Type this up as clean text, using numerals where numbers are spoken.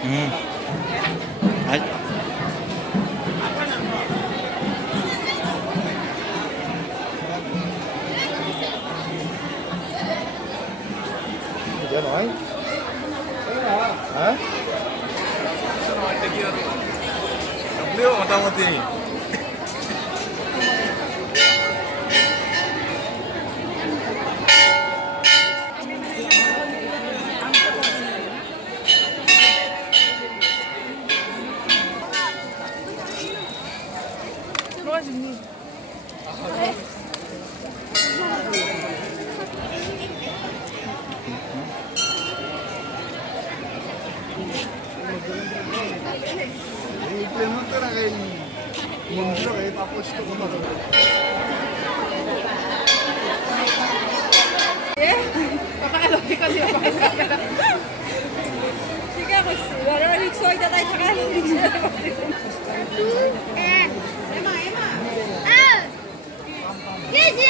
はい。じゃない？Hah? Beliau mata-mata ni. Implementar kayak mundur kayak tapos itu kemana? Papáがロケコジを回したから。違うです。我々にそういただいたからにしないと思ってる。エマエマ。あ、ユージ